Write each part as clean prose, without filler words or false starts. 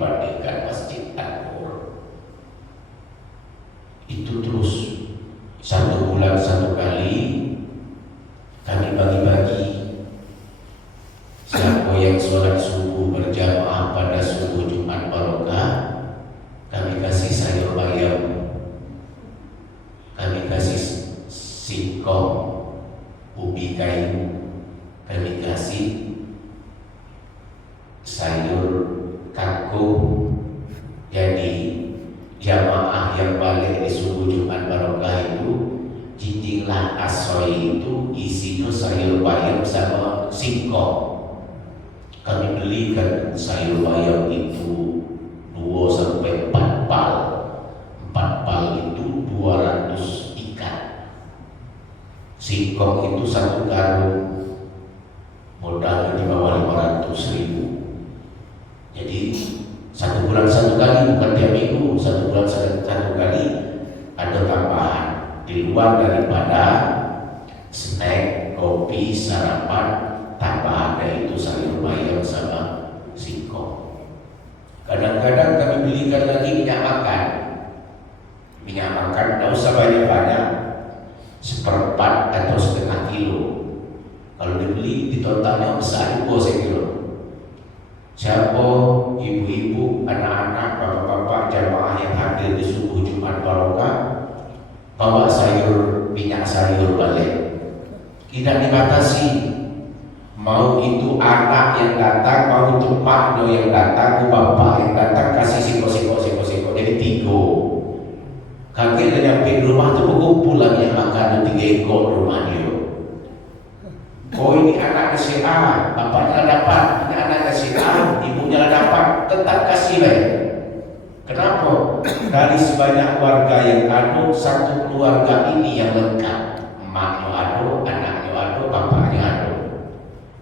dibandingkan Masjid An-Nur. Itu terus 1 bulan 1 kali kami bagi-bagi. Siapa yang sholat subuh berjamaah pada subuh Jumat Barokah, kami kasih sayur bayam, kami kasih singkong, ubi kayu, kami kasih sayur kangkung. Jadi jamaah yang balik di subuh Jumat Barokah itu jadilah asoy itu isinya sayur bayam sama singkong. Kami belikan sayur bayam itu 2 sampai 4 pal. 4 pal itu 200 ikan. Singkong itu 1 karung, modalnya di bawah 500.000. Jadi 1 bulan 1 kali, bukan tiap minggu, 1 bulan 1 kali ada tambahan di luar daripada snack, kopi, sarapan. Tambahan dari itu sayur bayam sama singkong. Kadang-kadang kami belikan lagi minyak makan. Minyak makan tidak usah banyak-banyak, 1/4 atau setengah kilo. Kalau dibeli di totalnya besar 2 kilo. Siapa ibu-ibu, anak-anak, bapak-bapak jamaah yang hadir di subuh Jumat Barokah, bawa sayur, minyak sayur balik. Tidak dibatasi. Mau itu anak yang datang, mau itu makno yang datang, bapak yang datang, kasih siko. Jadi 3. Kakek udah nyampe di rumah tuh berkumpul lagi yang makan 3 ekor rumah dia. Oh ini anak si A, bapaknya dapat, ini anak si A, ibunya dapat, tetap kasih lah. Kenapa? Dari sebanyak warga yang ada, 1 keluarga ini yang lengkap. Emaknya ada, anaknya ada, bapaknya ada.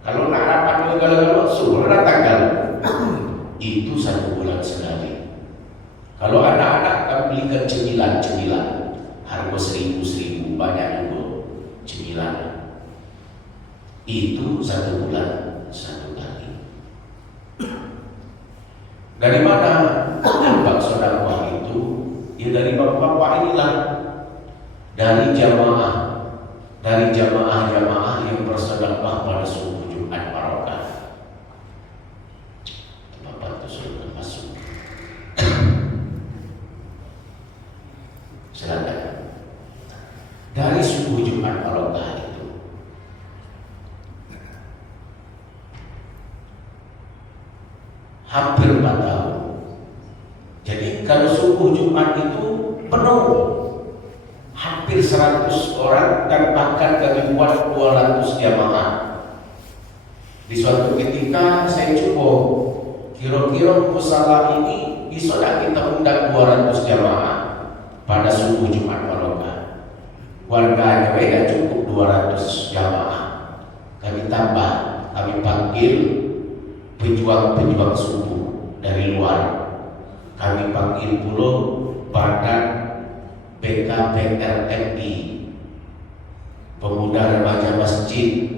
Kalau nak rapat kalau suruh datang kalau itu 1 bulan sekali. Kalau anak-anak kami belikan cemilan harga 1.000 banyak juga cemilan. Itu 1 bulan 1 kali. Dari mana dampak sedekah itu? Ya dari bapak-bapak inilah, dari jamaah yang bersedekah pada subuh Jumat Barokah. Bapak itu sudah masuk. Silakan. Dari subuh Jumat Barokah itu hampir 4 tahun. Jadi kalau subuh Jumat itu penuh, hampir 100 orang, dan bahkan kami buat 200 jamaah. Di suatu ketika saya coba kira-kira musala ini bisa tak kita undang 200 jamaah pada subuh Jumat Barokah. Warganya tidak cukup 200 jamaah. Kami tambah, kami panggil pejuang-pejuang subuh dari luar. Kami panggil pula badan BKPRMI, Pemuda Remaja Masjid,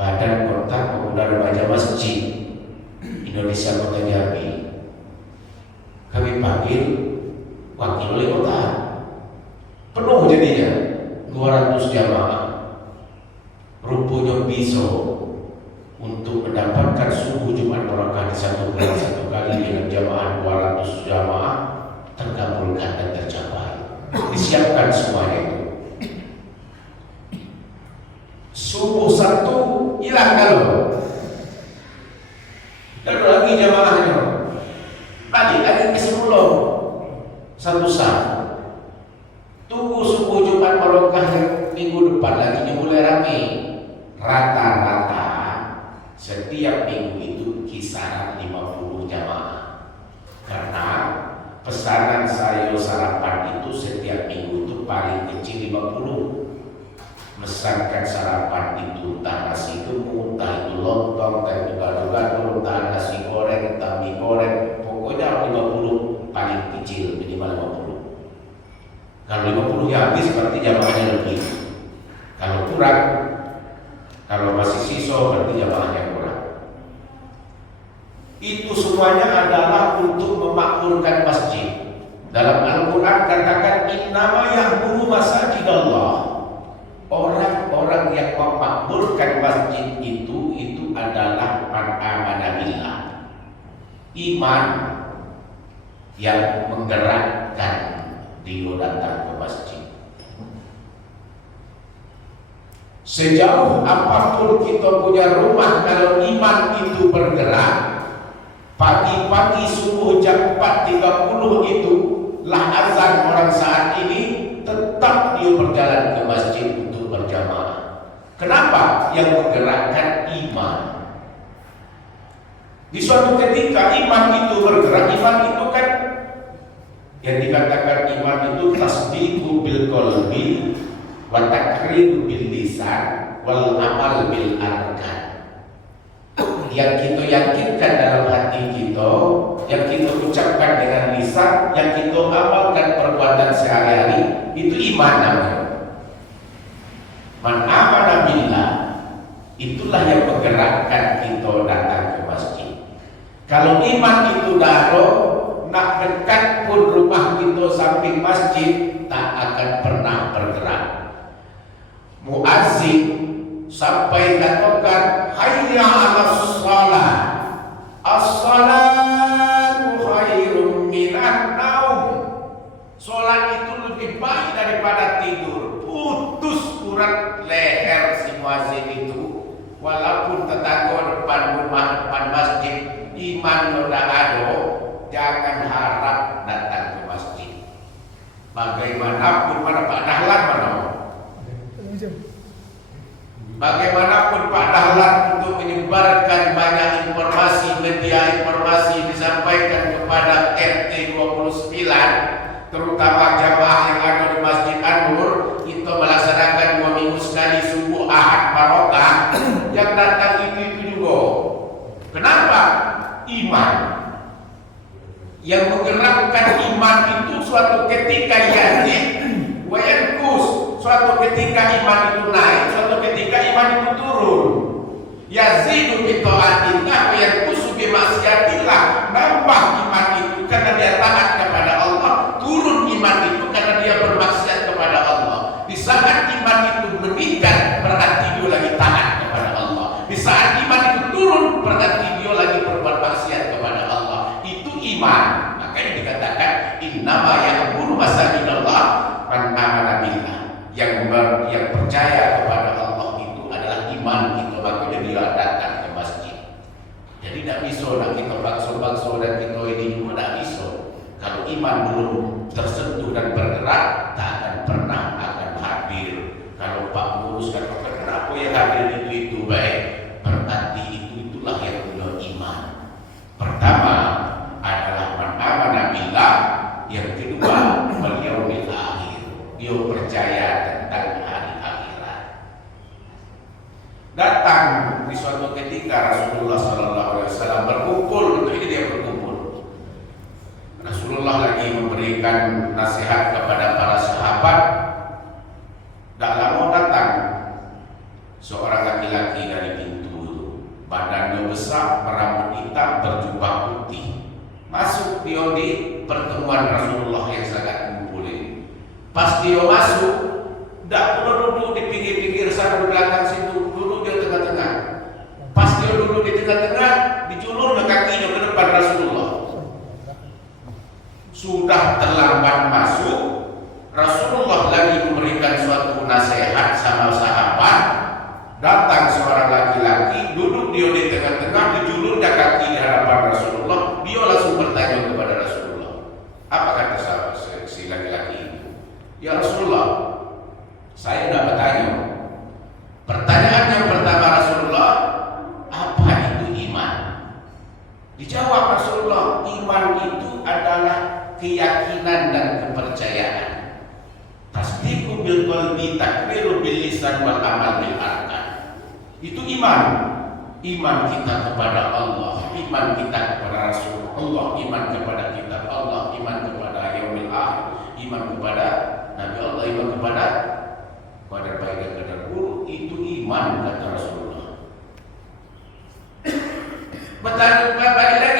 Badan Kota Pemuda Remaja Masjid Indonesia Kota Jambi. Kami panggil wakil wali kota, penuh jadinya 200 jamaah. Rupanya bisa untuk mendapatkan subuh Jumat Barokah di 1 bulan 1 kali dengan jamaah 200 jamaah terkabulkan dan tercapai. Disiapkan semuanya itu. Subuh 1 hilang kalau. Dan lagi jamaahnya balik lagi ke sebelum 1 saat. Tunggu subuh Jumat Barokah yang minggu depan lagi mulai ramai. Rata-rata setiap minggu itu kisaran 50 jamaah. Karena pesanan sayur sarapan itu setiap minggu itu paling kecil 50. Mesankan sarapan itu entah nasi gemuk, entah itu lontong, entah itu gado-gado, entah nasi goreng, entah mie goreng, pokoknya 50 paling kecil, minimal 50. Kalau 50 ya habis berarti jamaahnya lebih. Kalau kurang, kalau masih sisa berarti jamaahnya kurang. itu semuanya adalah untuk memakmurkan masjid. Dalam Al-Quran katakan innama ya'muru masajidallah. Orang-orang yang memakmurkan masjid itu adalah man amana billah. Iman yang menggerakkan dia datang ke masjid. Sejauh apapun kita punya rumah, kalau iman itu bergerak, pagi-pagi subuh jam 4.30 itu lah azan orang saat ini, tetap dia berjalan ke masjid untuk berjamaah. Kenapa? Yang menggerakkan iman. Di suatu ketika iman itu bergerak, iman itu kan yang dikatakan iman itu tasdiqu bil qalbi wa takriru bil lisan wal amal bil arkan. Yang kita yakinkan dalam hati kita, yang kita ucapkan dengan lisan, yang kita amalkan perbuatan sehari-hari, itu iman namanya. Man amana billah, itulah yang menggerakkan kita datang ke masjid. Kalau iman itu daro, nak dekat pun rumah kita samping masjid, tak akan pernah bergerak. Muazzin sampai katakan hayya 'alas shalah, as-salatu khairun minan naum. Salat itu lebih baik daripada tidur. Putus urat leher si muazzin itu, walaupun tetangga depan rumah, depan masjid, iman udah ada, jangan harap datang ke masjid. Bagaimanapun mana Pak Dahlan mana? Bagaimanapun Pak Dahlan untuk menyebarkan banyak informasi, media informasi disampaikan kepada RT 29, terutama jamaah yang ada di Masjid An-Nur, kita melaksanakan 2 minggu sekali subuh Ahad Barokah, yang datang itu juga. Kenapa? Iman. Yang menggerakkan iman itu suatu ketika yazid wa yanqus. Suatu ketika iman itu naik, suatu ketika iman itu turun. Yazidu bi taatillah wa yanqusu bi maksiatillah. Nambah iman itu karena dia taat kepada Allah, turun iman itu karena dia bermaksiat kepada Allah. Di saat iman itu meningkat, berarti dia lagi taat kepada Allah. Di saat iman itu turun, berarti dia lagi berbuat maksiat kepada Allah. Itu iman. Makanya dikatakan innama ya'muru masajidallah man amana billah. Yang percaya kepada Allah itu adalah iman kita, makanya dia datang ke masjid. Jadi tidak bisa nak kita bakso-bakso dan kita ini juga tidak bisa. Kalau iman belum tersentuh dan bergerak, tak akan pernah akan hadir. Kalau Pak Pengurus kata kenapa yang hadir itu baik, berarti itulah yang punya iman. Pertama adalah man amana billah, yang kedua wal yaumil akhir. Dia percaya tentang hari akhirat. Datang di suatu ketika Rasulullah SAW berkumpul, untuk ini dia berkumpul. Rasulullah lagi memberikan nasihat kepada para sahabat. Tak lama datang seorang laki-laki dari pintu, badannya besar, berambut hitam, berjubah putih. Masuk dia di pertemuan Rasulullah yang sangat kumpulin. Pas dia masuk, tidak perlu duduk di pinggir-pinggir sana di belakang situ, duduk di tengah-tengah. Pas dia duduk di tengah-tengah, dijulur kakinya ke depan Rasulullah. Sudah terlambat masuk, Rasulullah lagi memberikan suatu nasihat sama sahabat. Datang seorang laki-laki, duduk dia di tengah-tengah, dijulurnya kaki di hadapan Rasulullah. Dia langsung bertanya kepada Rasulullah. Apa kata sahabat si laki-laki itu? Ya Rasulullah, saya tidak bertanya. Pertanyaan yang pertama Rasulullah, apa itu iman? Dijawab Rasulullah, iman itu adalah keyakinan dan kepercayaan. Tasdiqu bil qalbi, takriru bil lisan wal amal bil arkan. Itu iman. Iman kita kepada Allah, iman kita kepada Rasulullah, iman kepada kitab Allah, iman kepada yaumil akhir, iman kepada Nabi Allah, iman kepada qadar baik dan qadar buruk. Itu iman kata Rasulullah. Balik lagi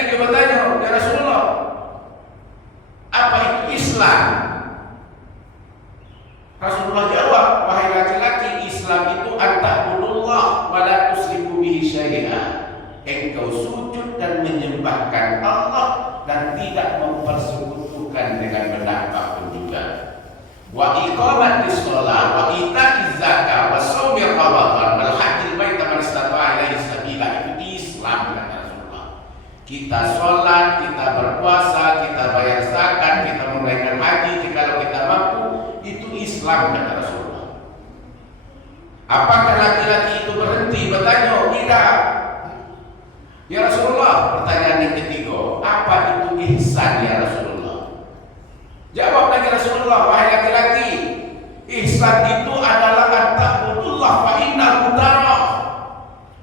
menyembahkan Allah dan tidak mempersekutukan dengan benda apapun juga. Wa iqamatis shalah wa ita'iz zakah wa shaumi ramadan wal hajjil bait man istata'a ilaihi sabila. Itu Islam kata Rasulullah. Kita sholat, kita berpuasa, kita bayar zakat, kita menunaikan haji jika kita mampu. Itu Islam kata Rasulullah. Apakah laki-laki itu berhenti bertanya? Tidak. Ya Rasulullah, pertanyaan yang ketiga, apa itu ihsan ya Rasulullah? Jawab lagi Rasulullah, wahai laki-laki, ihsan itu adalah ta'budullah fa innahu tarak.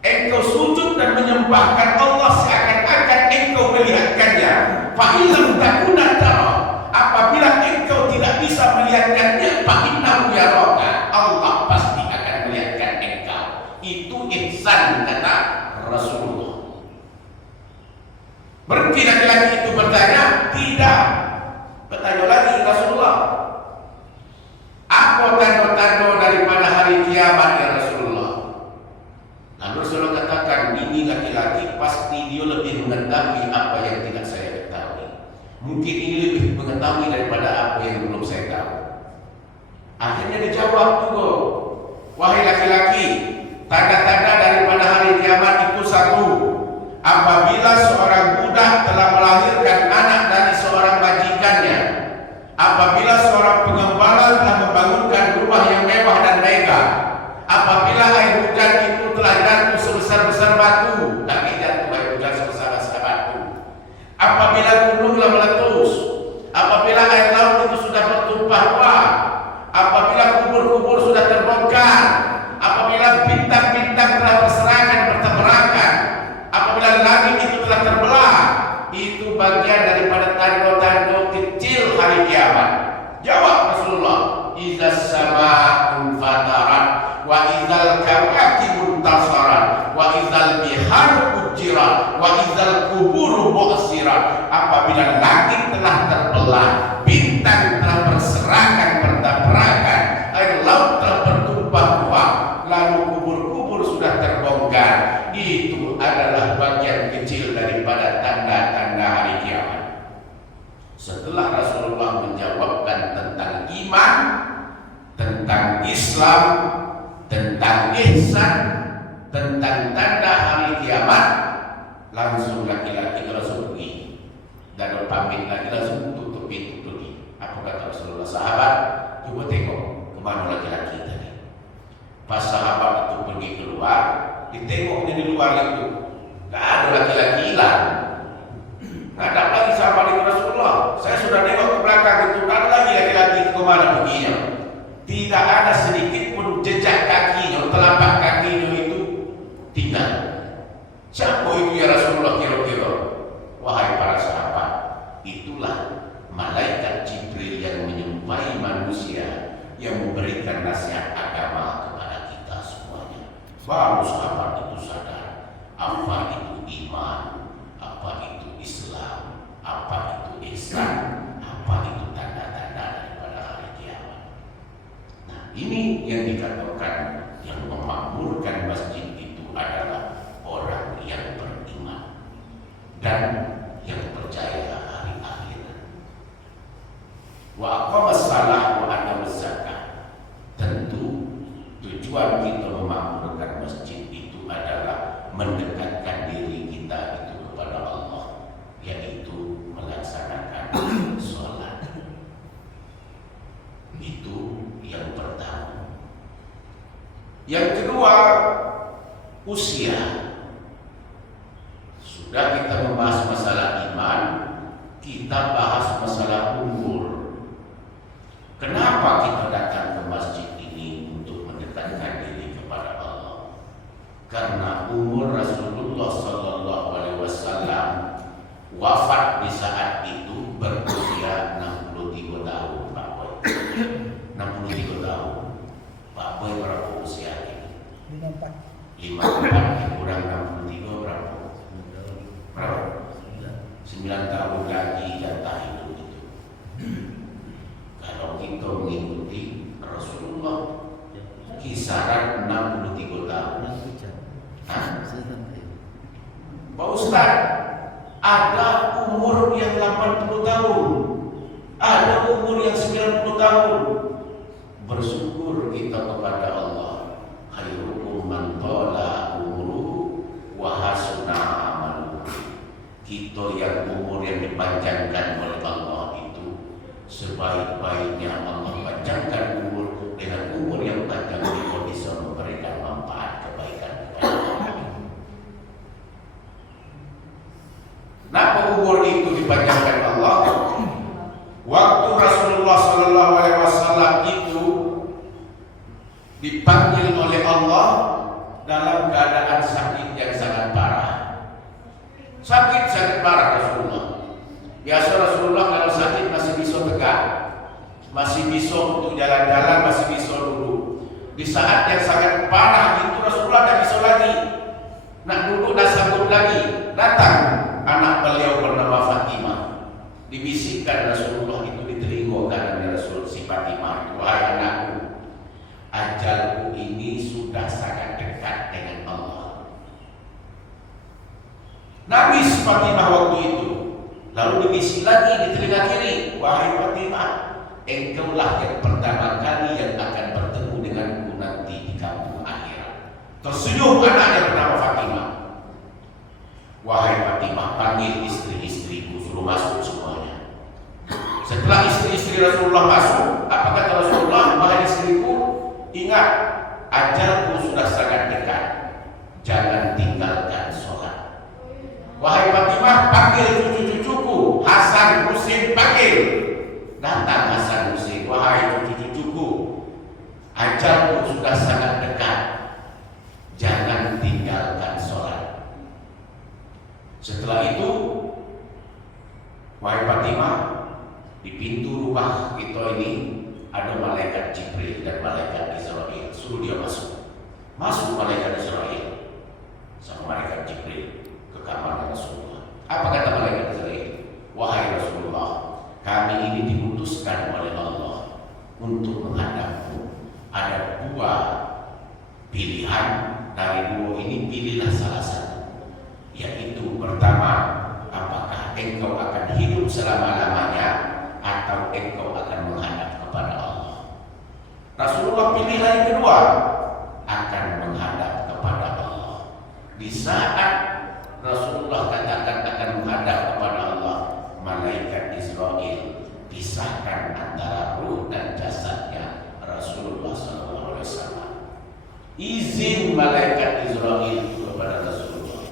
Engkau sujud dan menyembahkan Allah seakan-akan engkau melihatkannya. Fa illam takuna tarak. Apabila engkau tidak bisa melihatkannya, fa innahu yaraka. Allah pasti akan melihatkan engkau. Itu ihsan kata Rasulullah. Berhenti laki-laki itu bertanya? Tidak. Bertanya lagi Rasulullah, apa tanda-tanda daripada hari kiamat ya Rasulullah? Lalu Rasulullah katakan, ini laki-laki pasti dia lebih mengetahui apa yang tidak saya ketahui. Mungkin ini lebih mengetahui daripada apa yang belum saya tahu. Akhirnya dijawab juga, wahai laki-laki, tanda-tanda daripada hari kiamat itu satu. Apabila seorang budak telah melahirkan anak dari seorang majikannya, apabila seorang pengembala telah membangunkan rumah yang mewah dan megah, apabila air hujan itu telah jatuh sebesar-besar batu, tapi jatuh air hujan sebesar-besar batu, apabila gunung telah meletus, apabila air laut itu sudah bertumpah ruah, apabila kubur-kubur sudah terbongkar, apabila bintang-bintang telah berserakan bertaburakan, apabila langit itu telah terbelah, itu bagian daripada tanda-tanda kecil hari kiamat. Jawab Rasulullah, izas sama'u fatarat wa izal kawakibun tasarat wa izal biharu ujirat wa izal kuburu bu'asirat. Apabila langit telah terbelah, bintang telah berserakan bertabrakan, air laut telah bertumpah ruah, lalu kubur-kubur sudah terbongkar, itu adalah bagian kecil daripada tanda-tanda hari kiamat. Setelah Rasulullah menjawabkan tentang iman, tentang Islam, tentang ihsan, tentang tanda hari kiamat, langsung laki-laki Rasul pergi dan pamit lagi, langsung tutup pintu pergi. Apa kata Rasulullah? Sahabat, coba tengok kemana laki-laki tadi. Pas sahabat itu pergi keluar, ditengok di luar itu, gak ada laki-laki hilang. Gak ada lagi sahabat itu Rasulullah. Saya sudah nengok ke belakang itu, gak ada lagi laki-laki itu kemana perginya. Tidak ada sedikit pun jejak kakinya, telapak kakinya itu tinggal. Siapa itu ya Rasulullah kira-kira? Wahai para sahabat, itulah malaikat Jibril yang menyumpahi manusia, yang memberikan nasihat agama kepada kita semuanya. Baru sahabat itu sadar apa itu iman, apa itu Islam, apa itu ihsan, apa itu tanda-tanda daripada hari kiamat. Nah, ini yang dikatakan yang memakmurkan masjid itu adalah orang yang beriman dan yang percaya hari akhirat. Wa aqamas shalah wa ataz zakah. Tentu tujuan kita memakmurkan masjid itu adalah mendekatkan diri kita itu kepada Allah, yaitu melaksanakan sholat. Itu yang pertama. Yang kedua, usia. Sudah kita membahas masalah iman, kita bahas masalah umur. Kenapa kita datang ke masjid ini untuk mendekatkan diri kepada Allah? Karena umur Rasulullah SAW wafat di saat itu berusia 63 tahun, Pak Boy. 63 tahun. Pak Boy berapa usia ini? 54 kurang 63 berapa? Berapa? 9 tahun lagi jatah hidup itu. Kalau kita mengikuti Rasulullah kisaran 63 tahun. Hah? Pak Ustaz, Ada umur yang 80 tahun, ada umur yang 90 tahun. Bersyukur kita kepada Allah. Khairukum man tala umruhu wa hasuna amaluhu. Kita yang umur yang dipanjangkan oleh Allah itu sebaik-baiknya Allah panjangkan umur dengan umur yang panjang kita bisa memberikan manfaat kebaikan kepada orang. Kenapa umur itu dipanjangkan Allah? Waktu Rasulullah Sallallahu Alaihi Wasallam itu dipanggil oleh Allah dalam keadaan sakit yang sangat parah. Sakit sangat parah Rasulullah. Biasa Rasulullah kalau sakit masih bisa tegak, masih bisa untuk jalan-jalan, masih bisa duduk. Di saat yang sangat parah itu Rasulullah tidak bisa lagi, nak duduk dan sanggup lagi. Datang anak beliau bernama Fatimah. Dibisikkan Rasulullah itu di telinga kanan Rasul si Fatimah, wahai anakku, ajalku ini sudah sangat dekat dengan Allah. Nangis Fatimah waktu itu. Lalu dibisik lagi di telinga kiri, wahai Fatimah, engkaulah yang pertama kali yang akan bertemu denganku nanti di kampung akhirat. Tersenyum anaknya bernama Fatimah. Wahai Fatimah, panggil istri-istriku, suruh masuk semuanya. Setelah istri-istri Rasulullah masuk, apa kata Rasulullah? Wahai istriku, ingat, ajalku sudah sangat dekat. Jangan tinggalkan sholat. Wahai Fatimah, panggil cucu-cucuku, Hasan, Husin, panggil. Datang Hasan, Husin, wahai cucu-cucuku, ajalku sudah sangat dekat. Jangan tinggalkan sholat. Setelah itu, wahai Fatimah, di pintu rumah kita ini ada malaikat Jibril dan malaikat Israel. Suruh dia masuk. Masuk malaikat Israel sama malaikat Jibril ke kamar Rasulullah. Apa kata malaikat Israel? Wahai Rasulullah, kami ini diutuskan oleh Allah untuk menghadapmu. Ada dua pilihan, dari dua ini pilihlah salah satu. Yaitu pertama, apakah engkau akan hidup selama-lamanya atau engkau akan menghadap kepada Allah. Rasulullah pilihlah yang kedua, akan menghadap kepada Allah. Di saat Rasulullah katakan akan menghadap kepada Allah, malaikat Israel pisahkan antara ruh dan jasadnya Rasulullah SAW. Izin malaikat Israel kepada Rasulullah.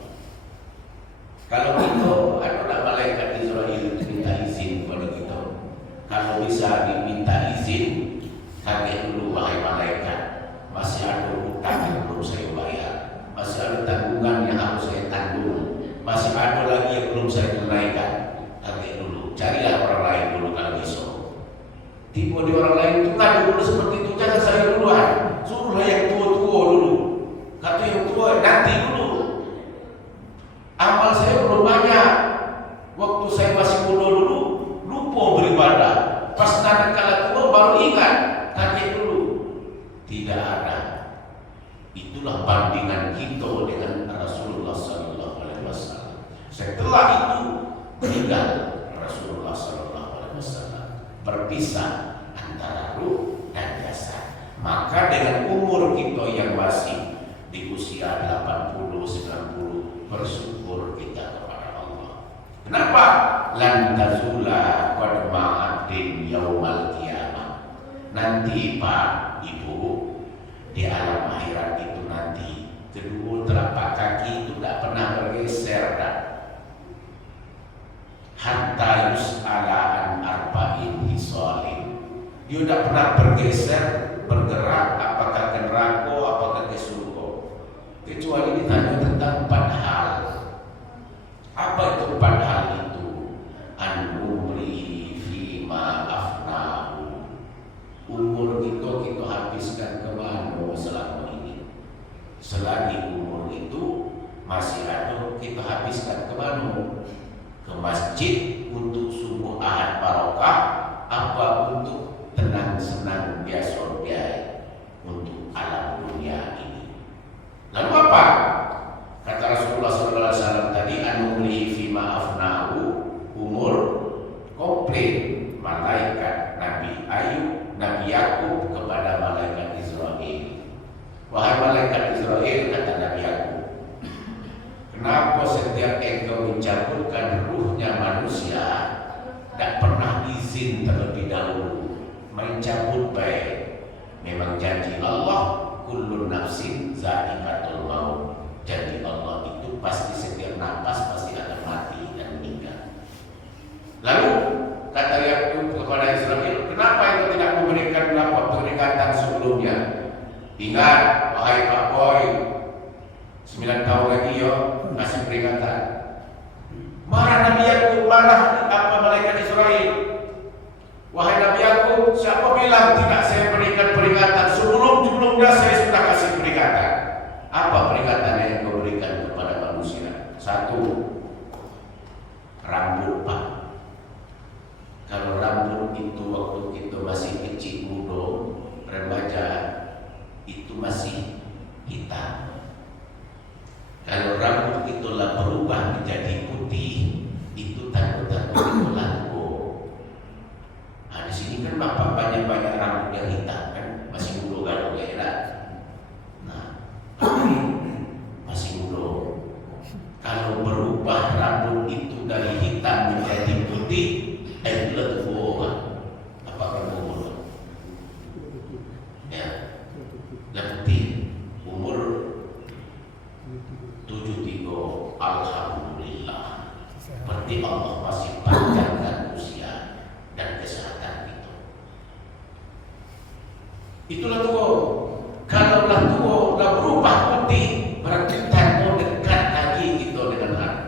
Kalau itu ada malaikat Israel itu minta izin kepada kita. Kalau bisa diminta izin, kaget dulu wahai malaikat. Masih ada hutang yang belum saya bayar, masih ada tanggungan yang harus saya tanggung, masih ada lagi yang belum saya tunaikan. Kaget dulu, carilah orang lain dulu kalau bisa. Tipu di orang lain itu ngadu dulu seperti itu, jangan saya duluan. Suruhlah yang tua-tua dulu. Kata yang tua nanti dulu. Amal saya belum banyak. Waktu saya masih muda dulu, lupa beribadah. Pas nanti kala tua baru ingat. Kaget dulu. Tidak ada. Itulah bandingan kita dengan Rasulullah Sallallahu Alaihi Wasallam. Setelah itu meninggal Rasulullah Sallallahu Alaihi Wasallam. Berpisah antara ruh dan jasad. Maka dengan umur kita yang masih di usia 80-90, bersyukur kita kepada Allah. Kenapa? Lan tazula qadma abdin yaumal qiyamah. Nanti Pak Ibu, di alam akhirat itu nanti kedua telapak kaki itu tidak pernah bergeser dah. Hatta yus'ala an arba'in hisalin. Dia tidak pernah bergeser, bergerak apakah ke neraka apakah ke surga, kecuali ditanya tentang 4 hal. Apa itu 4 hal itu? An umri fima afnahu. Umur kita habiskan kemana selama ini? Selagi umur itu masih ada, kita habiskan kemana? Ke masjid untuk subuh ahad barokah, apa untuk tenang senang biasa-biasa untuk alam dunia ini. Lalu apa? Kata Rasulullah SAW tadi, anumli fima afna Memang janji Allah, kullu nafsin za'iqatul maut. Janji Allah itu pasti setiap napas pasti akan mati dan meninggal. Lalu kata Yakub kepada Israel, kenapa itu tidak memberikan peringatan sebelumnya? Ingat, wahai Pak Boy, 9 tahun lagi yo kasih peringatan. Marah Nabi Yakub, marah apa malaikat Israel. Wahai Nabi Yakub, siapa bilang tidak saya berikan peringatan? Sebelumnya saya sudah kasih peringatan. Apa peringatan yang kau berikan kepada manusia? 1, rambut Pak. Kalau rambut itu waktu kita masih kecil, muda, remaja, itu masih hitam. Kalau rambut itulah berubah menjadi putih, itu tanda-tanda itulah tua. Nah, di sini kan bapak banyak rambut yang hitam kan, masih muda kan ya. Nah, masih muda. Kalau berubah rambut itu dari hitam menjadi putih, itulah tua. Apa kamu umur? Ya, lebih umur 73. Alhamdulillah. Berarti Allah masih panjangkan usia dan kesehatan itu. Itulah tua. Kalau tua udah berubah putih, berarti tanda dekat lagi gitu dengan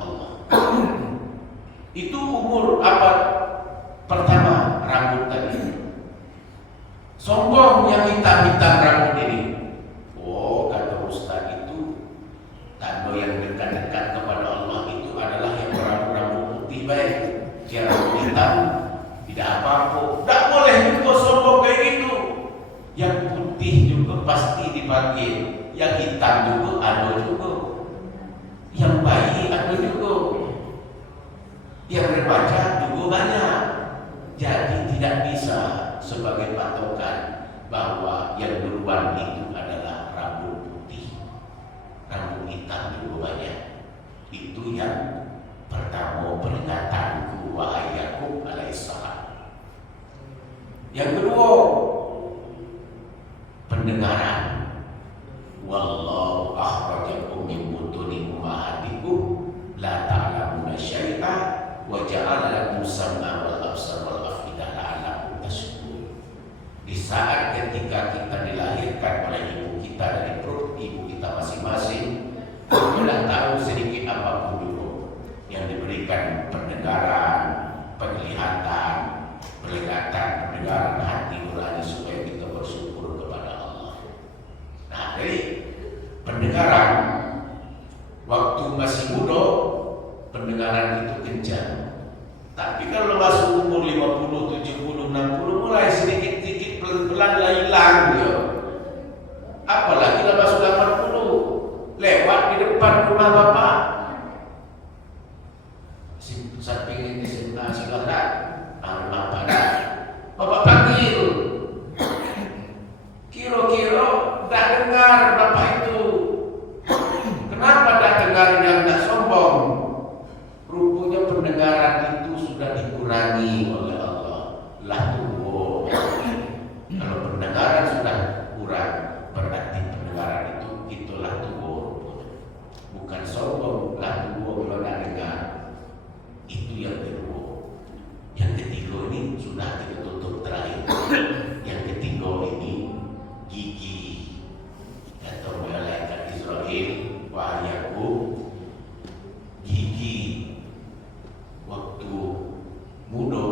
Allah. Itu umur apa? Pertama, rambut tadi. Sombong yang hitam-hitam rambut ini. Oh, kata Ustaz, itu tanda yang dekat-dekat kepada Allah itu adalah yang rambut putih baik. Yang rambut hitam tidak apa-apa. Tak boleh juga sombong kayak gitu. Yang putih juga pasti dipanggil, yang hitam juga ada juga, yang bayi ada juga, yang remaja juga banyak. Jadi tidak bisa sebagai patokan bahwa yang duluan itu adalah rambut putih, rambut hitam juga banyak. Itu yang pertama peringatanku wahai Yakub alaihissalam. Yang kedua, pendengaran. Wallahu akhrajakum min butuni ummahatikum la ta'lamuna syai'a wa ja'ala lakum sam'a wal absara wal af'idah la'allakum tashkurun. Di saat ketika kita dilahirkan oleh ibu kita dari perut ibu kita masing-masing, kita tidak tahu sedikit apapun dulu yang diberikan pendengaran, penglihatan, pendengaran hati nurani supaya kita bersyukur kepada Allah. Nah, dari pendengaran waktu masih muda, pendengaran itu kencang. Tapi kalau masuk umur 50, 70, 60 mulai sedikit-sedikit pelan-pelan hilang dia. Apalagi kalau masuk 80, lewat di depan rumah bapak. Samping SMA silakan, rumah bapak. Bapak panggil. Kira-kira tak dengar bapak itu. Kenapa tak dengar yang tak sombong? Rupanya pendengaran itu sudah dikurangi oleh Allah. Lah tuh, kalau pendengaran sudah kurang, berarti pendengaran itu itulah tuh. Bukan sombong, lah tuh kalau tak dengar. Itu yang kedua. Yang ketiga ini sudah kita tutup terakhir. Yang ketiga ini gigi. Kata malaikat Israel, wahai Yakub, gigi waktu muda,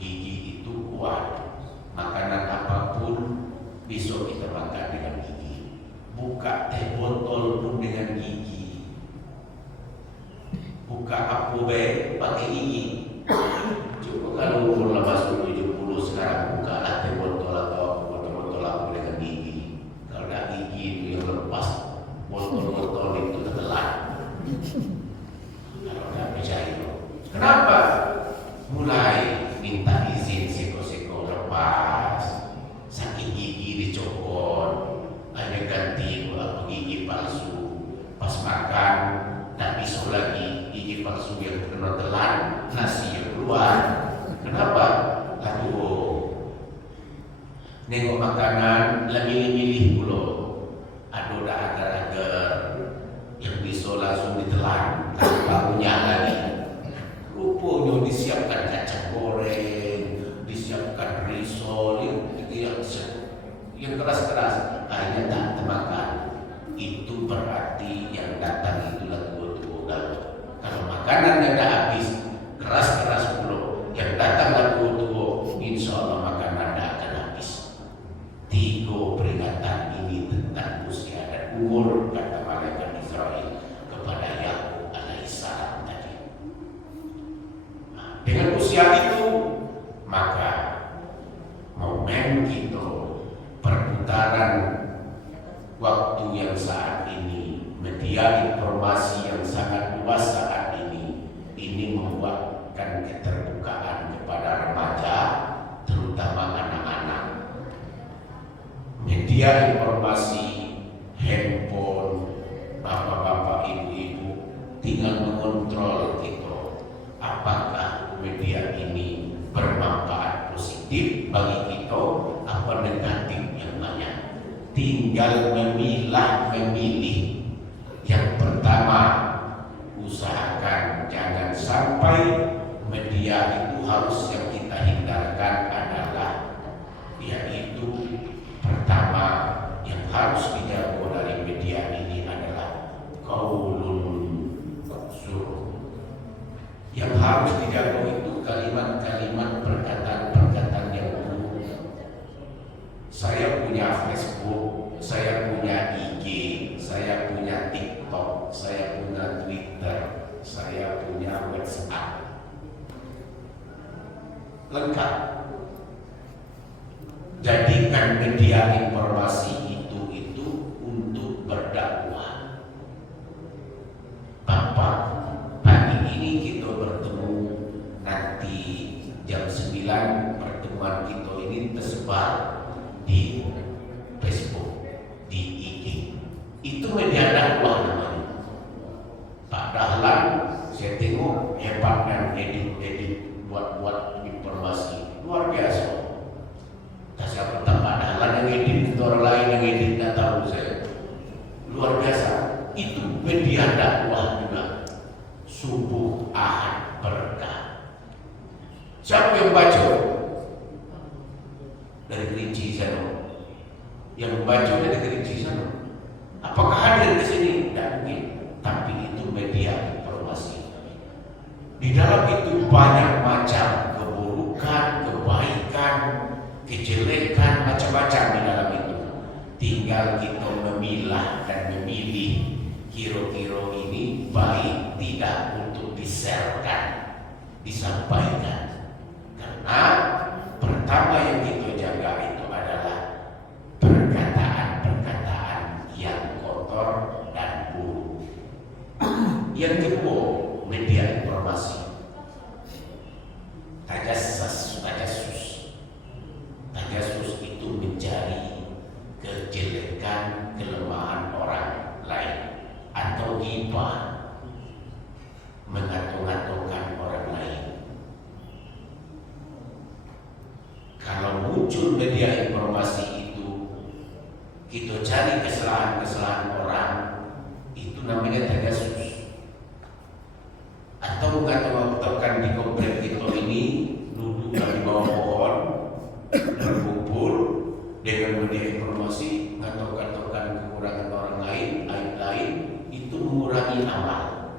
gigi itu kuat. Makanan apapun besok kita makan dengan gigi. Buka teh botol pun dengan gigi. Buka apa baik pakai gigi. Coba kalau umur masuk 70 sekarang buka teh botol atau botol-botol apa dengan gigi. Kalau ada gigi itu yang lepas, botol-botol itu tertelan. Kalau tidak percaya, kenapa? Mulai minta izin seko-seko lepas, sakit gigi dicopot, ada ganti gigi palsu. Pas makan tak bisa lagi gigi palsu yang kena telan, nasi yang keluar. Kenapa? Aduh, nengok makanan lebih milih pulo, ada agar-agar yang bisa langsung ditelan tanpa punya lagi. Rupanya disiapkan kacang goreng, disiapkan risol yang keras-keras, akhirnya tak termakan. Itu berarti yang datang itu lagu tua. Kalau makanan yang dah habis, keras-keras pulo, yang datang lagu tua, insya Allah makanan dah akan habis. 3 peringatan ini tentang usia dan umur, kata malaikat Israel kepada Yakub alaihissalam tadi. Dengan usia itu, maka momen kita perputaran waktu yang saat ini, media informasi yang sangat luas saat ini membuatkan keterbukaan kepada remaja, terutama anak-anak. Media informasi, handphone, bapak-bapak, ibu-ibu tinggal mengontrol kita apakah media ini bermanfaat positif bagi kita apa negatif yang banyak. Tinggal memilah, memilih. Yang pertama, usahakan jangan sampai media itu harus yang kita hindarkan adalah yaitu pertama yang harus dijaga dari media ini adalah qaulun zur. Yang harus dijaga itu kalimat-kalimat, perkataan-perkataan yang buruk. Saya punya Facebook, saya punya IG, saya punya TikTok, saya punya Twitter, saya punya WhatsApp. Lengkap. Jadikan media informasi itu untuk berdakwah. Bapak, pagi ini kita bertemu, nanti jam 9 pertemuan kita ini tersebar di Facebook, di IG. Itu media dakwah namanya. Pak Dahlan, saya tengok hebatnya edit buat informasi luar biasa. Siapa tahu Pak Dahlan yang edit, itu orang lain yang edit, tidak tahu saya. Luar biasa. Itu media dakwah juga. Subuh Ahad berkah. Siapa yang baca? Dari Kerinci sana. Yang membaca dari Kerinci sana. Apakah hadir di sini? Tidak mungkin. Tapi itu media informasi. Di dalam itu banyak macam keburukan, kebaikan, kejelekan, macam-macam di dalam itu. Tinggal kita memilah dan memilih kira-kira ini baik tidak untuk diserkan, disampaikan. Karena pertama yang kita jaga itu adalah perkataan-perkataan yang kotor dan buruk. Yang kedua, media informasi. Tajassus. Tajassus itu mencari kejelekan, kelemahan orang lain, atau ghibah, mengatung-atungkan orang lain. Kalau muncul media informasi itu, kita cari kesalahan-kesalahan orang, itu namanya tajassus. Atau mengatung-atungkan di komplek kita ini, duduk di bawah pohon, berkumpul dengan media informasi, mengatung-atungkan kekurangan orang lain, aib lain, itu mengurangi amal.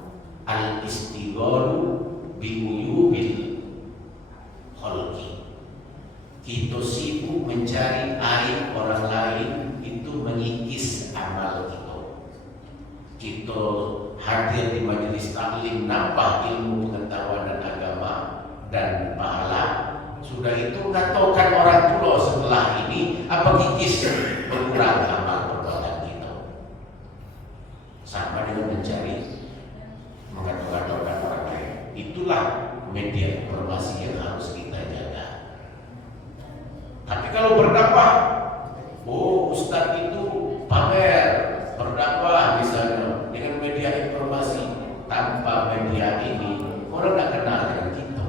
Al-istighalu biuyubil khalqi. Kita sibuk mencari aib orang lain, itu mengikis amal kita. Kita hadir di majelis taklim, nambah ilmu pengetahuan dan agama dan pahala. Sudah itu katakan orang pulau setelah ini apa kikis berkurang amal perbuatan kita. Sama dengan mencari mengatur-aturkan orang lain. Itulah media informasi yang harus kita jaga. Tapi kalau berdakwah, oh Ustadz itu pamer berdakwah misalnya dengan media informasi. Tanpa media ini orang tidak kenal dengan kita.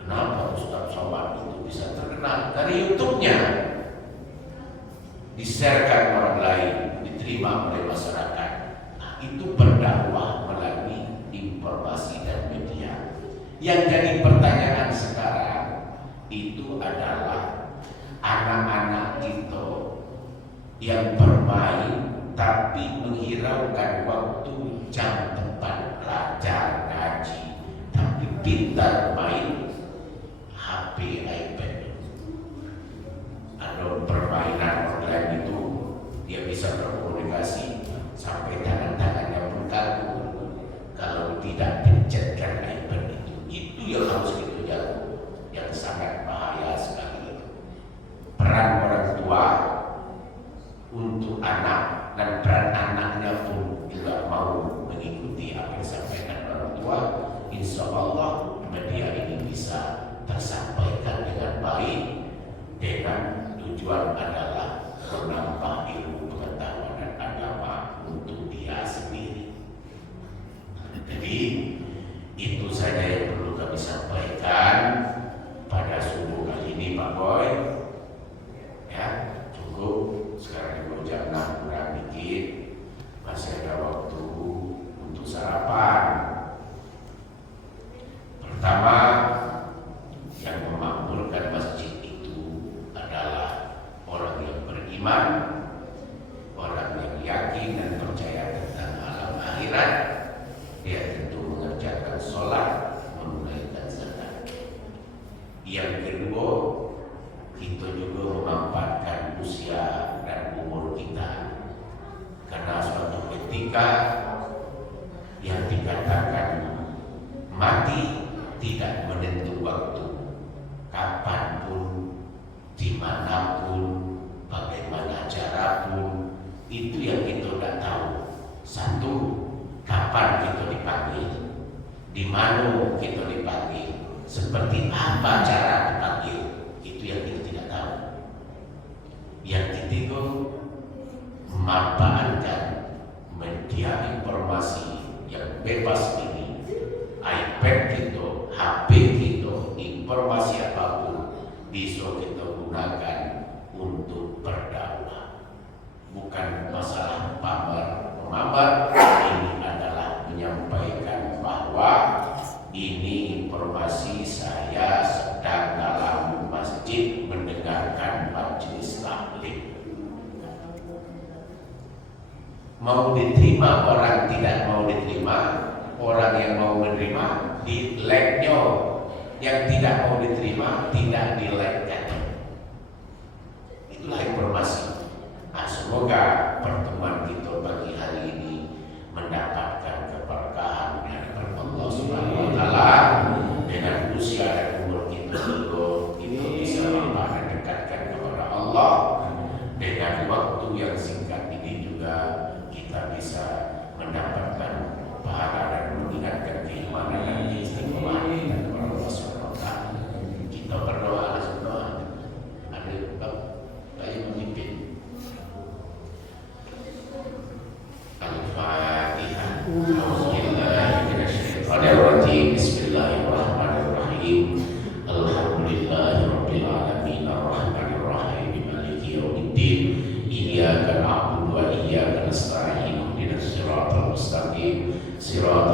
Kenapa Ustadz Somad itu bisa terkenal? Dari YouTube diserahkan orang lain, diterima oleh masyarakat. Nah, itu berdakwah melalui informasi dan media. Yang jadi pertanyaan sekarang itu adalah anak-anak kita yang bermain tapi menghiraukan waktu jam tempat belajar ngaji, tapi pintar main HP, iPad. Ada permainan online itu dia bisa berkomunikasi sampai tangan-tangannya pun kaku kalau tidak dicetkan iPad itu. Itu yang harus kita jaga, yang sangat bahaya sekali itu. Peran orang tua untuk anak dan peran anaknya pun juga mau mengikuti apa yang disampaikan orang tua. Insya Allah media ini bisa tersampaikan dengan baik, dengan tujuan adalah menambah ilmu pengetahuan dan agama untuk dia sendiri. Jadi itu saja yang perlu kami sampaikan pada subuh kali ini, Pak Boy. Ya, cukup. Sekarang juga jam 6 kurang dikit, masih ada waktu untuk sarapan. Pertama, yang memakmurkan masjid itu adalah orang yang beriman, orang yang yakin dan percaya tentang alam akhirat. Dia tentu mengerjakan sholat, menunaikan zakat. Yang kedua, kita juga memanfaatkan usia dan umur kita, karena suatu ketika yang dikatakan mati tidak menentu waktu, kapanpun, dimanapun, bagaimana cara pun, itu yang kita tidak tahu. Satu, kapan kita dipanggil, di mana kita dipanggil, seperti apa cara dipanggil, itu yang kita tidak tahu. Yang ketiga, memanfaatkan media informasi yang bebas ini, iPad kita, HP kita, informasi apapun bisa kita gunakan untuk berdakwah. Bukan masalah pamer memamer, ini adalah menyampaikan bahwa ini informasi saya sedang dalam masjid mendengarkan majelis taklim. Mau diterima orang tidak mau diterima, orang yang mau menerima di like-nya, yang tidak mau diterima tidak di like-nya. Itulah informasi. Nah, semoga pertemuan kita pagi hari ini mendapatkan keberkahan dari Allah Subhanahu wa Ta'ala. Dengan usia dan umur kita dulu, kita bisa mendekatkan kepada Allah. Dengan waktu yang singkat ini juga kita bisa mendapatkan pahala dan meningkatkan keimanan dan keistiqomahan kita kepada Allah Subhanahu wa Ta'ala. Kita berdoa semua. Ada saya memimpin. Al-Fatihah. Bismillahirrahmanirrahim. Alhamdulillahirabbil alamin arrahmanir rahim maliki yaumiddin. Iyyaka na'budu wa iyyaka nasta'in. Ihdinas siratal mustaqim. Siratal